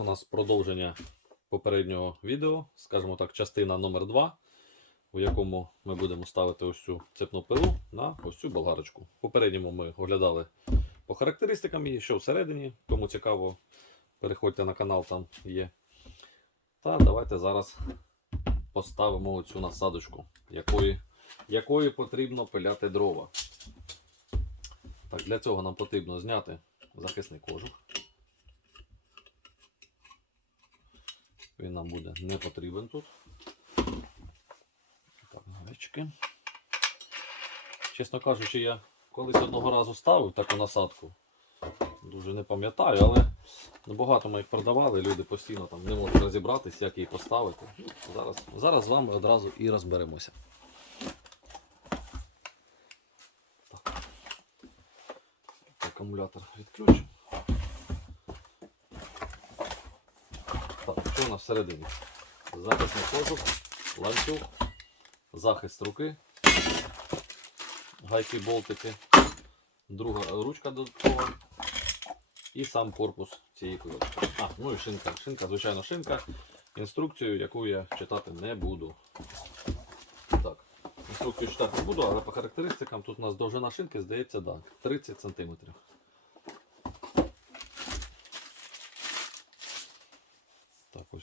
У нас продовження попереднього відео, скажімо так, частина номер 2 у якому ми будемо ставити ось цю цепну пилу на ось цю болгарочку. В попередньому ми оглядали по характеристикам її, що всередині. Кому цікаво, переходьте на канал, там є. Та давайте зараз поставимо цю насадочку, якої, якої потрібно пиляти дрова. Так, для цього нам потрібно зняти захисний кожух. Нам буде не потрібен тут. Так, галечки. Чесно кажучи, я колись одного разу ставив таку насадку. Дуже не пам'ятаю, але багато ми їх продавали, люди постійно там не можуть розібратися, як її поставити. Ну, Зараз, зараз з вами одразу і розберемося. Так. Акумулятор відключимо. Нас всередині? Захисний кожух, ланцюг, захист руки, гайки болтики, друга ручка додаткова і сам корпус цієї пилочки. А, ну і шинка. Шинка, звичайно, шинка. Інструкцію, яку я читати не буду. Так, інструкцію читати не буду, але по характеристикам тут у нас довжина шинки, здається, да, 30 см.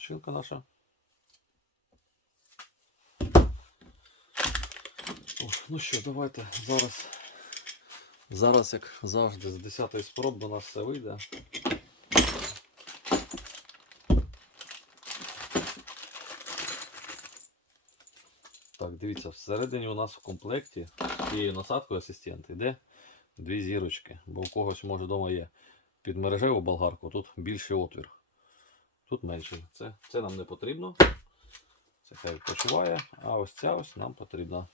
Так, наша. О, ну що, давайте зараз. Зараз, як завжди, з 10 спроб у нас все вийде. Так, дивіться, всередині у нас в комплекті цією насадкою асистент йде дві зірочки, бо у когось може вдома є під мережеву болгарку, тут більший отвір. Тут менше. Це, це нам не потрібно. Це хай відпочиває, а ось ця ось нам потрібна.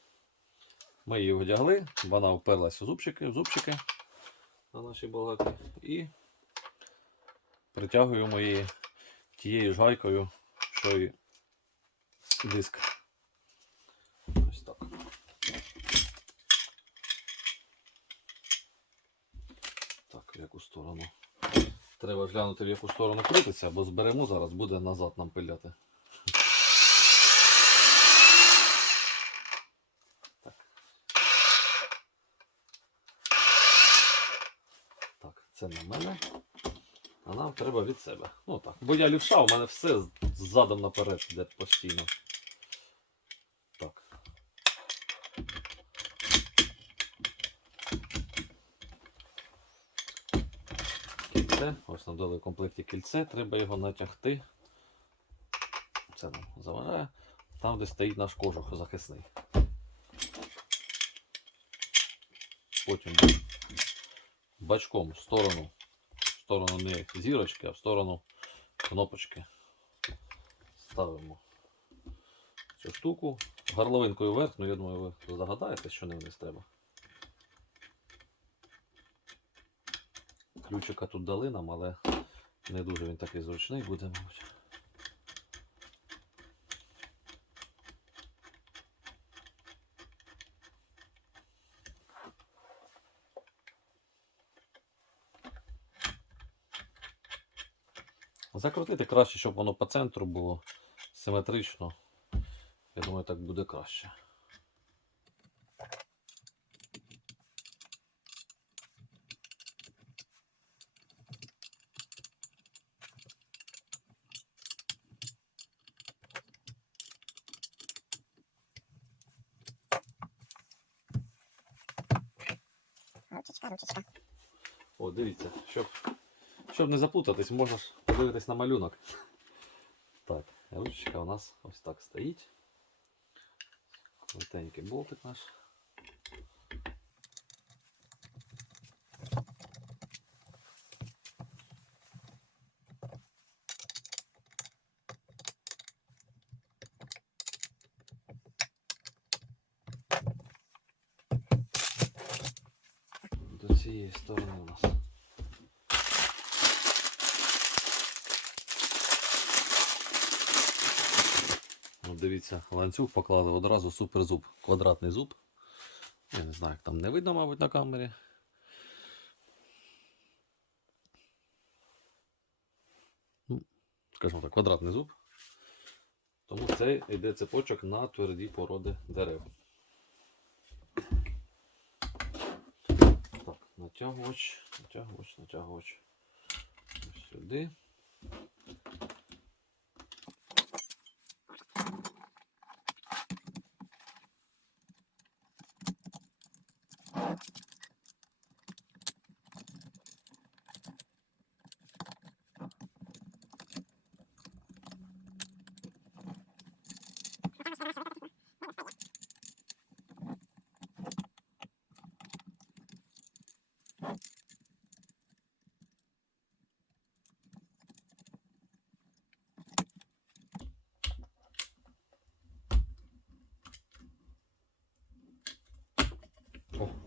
Ми її одягли, вона вперлась у зубчики, в зубчики на наші балаки і притягуємо її тією ж гайкою, що і диск. Ось так. Так, в яку сторону? Треба ж глянути, в яку сторону крутиться, бо зберемо зараз, буде назад нам пиляти. Так. Так, це на мене. А нам треба від себе. Ну так. Бо я лівша, у мене все задом наперед йде постійно. Так. Кільце. Ось нам дали в комплекті кільце, треба його натягти. Це нам заважає. Там, де стоїть наш кожух захисний. Потім бачком в сторону, в сторону не зірочки, а в сторону кнопочки. Ставимо цю штуку. Горловинкою вверх, ну я думаю, ви загадаєте, що не вниз треба. Ключика тут дали нам, але не дуже він такий зручний буде, мабуть. Закрутити краще, щоб воно по центру було симетрично. Я думаю, так буде краще. Ручечка, ручечка. О, дивіться, щоб, щоб не заплутатись, можна подивитись на малюнок. Так, ручечка у нас ось так стоїть. Коротенький болтик наш. До цієї сторони у нас. Ну, дивіться, ланцюг поклали одразу суперзуб, квадратний зуб. Я не знаю, як там не видно, мабуть, на камері. Ну, скажімо так, квадратний зуб. Тому це йде цепочок на тверді породи дерев. Так, натягувач, натягувач, натягувач. Сюди. О,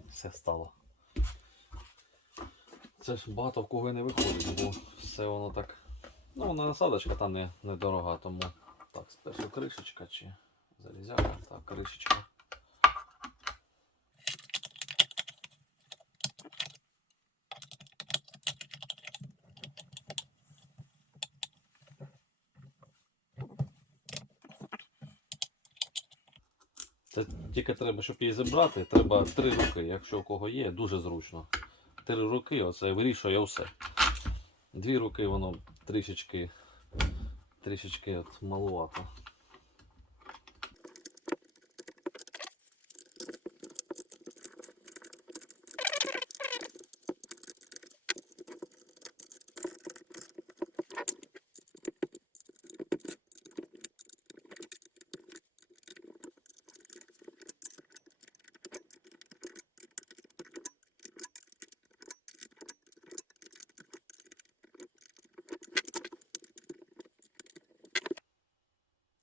все стало. Це ж багато в кого не виходить, бо все воно так. Ну, вона насадочка там не, недорога, тому так, спершу кришечка чи залізяка, так, кришечка. Це тільки треба, щоб її забрати, треба три руки, якщо у кого є, дуже зручно. Три руки, оце вирішує все. Дві руки воно трішечки, трішечки от малувато.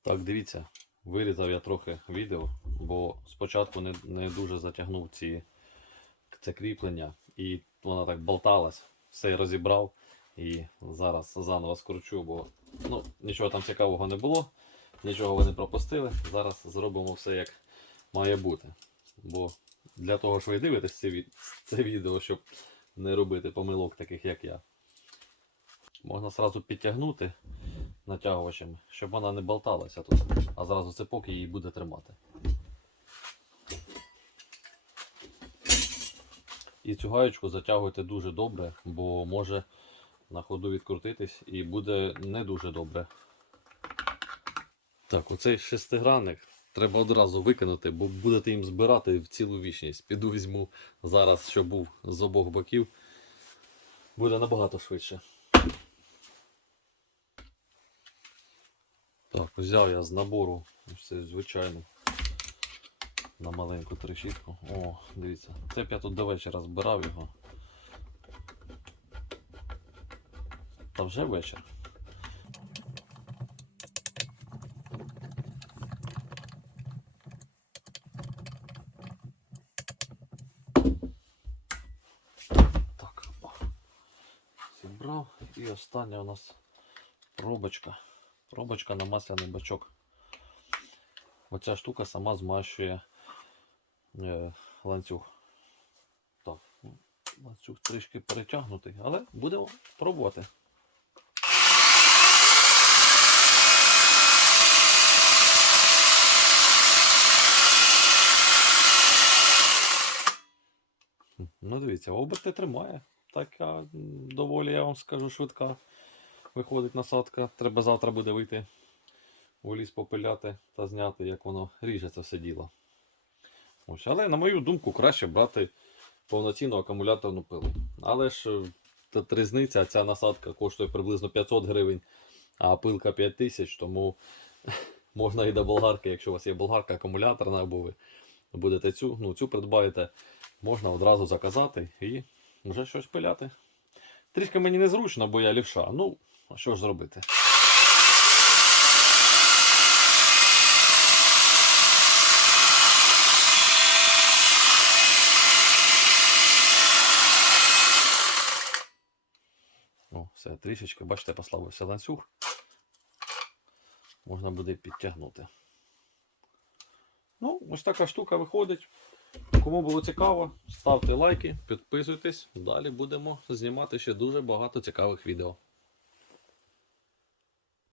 Так, дивіться, вирізав я трохи відео, бо спочатку не, не дуже затягнув ці, це кріплення, і вона так болталась, все розібрав. І зараз заново скручу, бо ну, нічого там цікавого не було, нічого ви не пропустили. Зараз зробимо все як має бути. Бо для того, що ви дивитесь це, відео, щоб не робити помилок таких, як я. Можна зразу підтягнути натягувачем, щоб вона не болталася тут, а зразу цепок її буде тримати. І цю гаєчку затягуйте дуже добре, бо може на ходу відкрутитись і буде не дуже добре. Так, оцей шестигранник треба одразу викинути, бо будете їм збирати в цілу вічність. Піду візьму зараз, що був з обох боків. Буде набагато швидше. Так, взяв я з набору ось цей звичайну на маленьку трещітку. О, дивіться. Це б я тут до вечора збирав його. Та вже вечір. Так. Зібрав. І остання у нас пробочка. Пробочка на масляний бачок. Оця штука сама змащує е, ланцюг. Так, ланцюг трішки перетягнутий, але будемо пробувати. Ну, дивіться, оберти тримає. Така доволі, я вам скажу, швидка виходить насадка. Треба завтра буде вийти у ліс попиляти та зняти, як воно ріже це все діло. Ось. Але, на мою думку, краще брати повноцінну акумуляторну пилу. Але ж е, тут різниця, ця насадка коштує приблизно 500 гривень, а пилка 5000, тому можна і до болгарки, якщо у вас є болгарка акумуляторна, або ви будете цю, ну, цю придбаєте, можна одразу заказати і вже щось пиляти. Трішки мені незручно, бо я лівша. Ну, а що ж зробити? О, все, трішечки, бачите, послабився ланцюг. Можна буде підтягнути. Ну, ось така штука виходить. Кому було цікаво, ставте лайки, підписуйтесь. Далі будемо знімати ще дуже багато цікавих відео.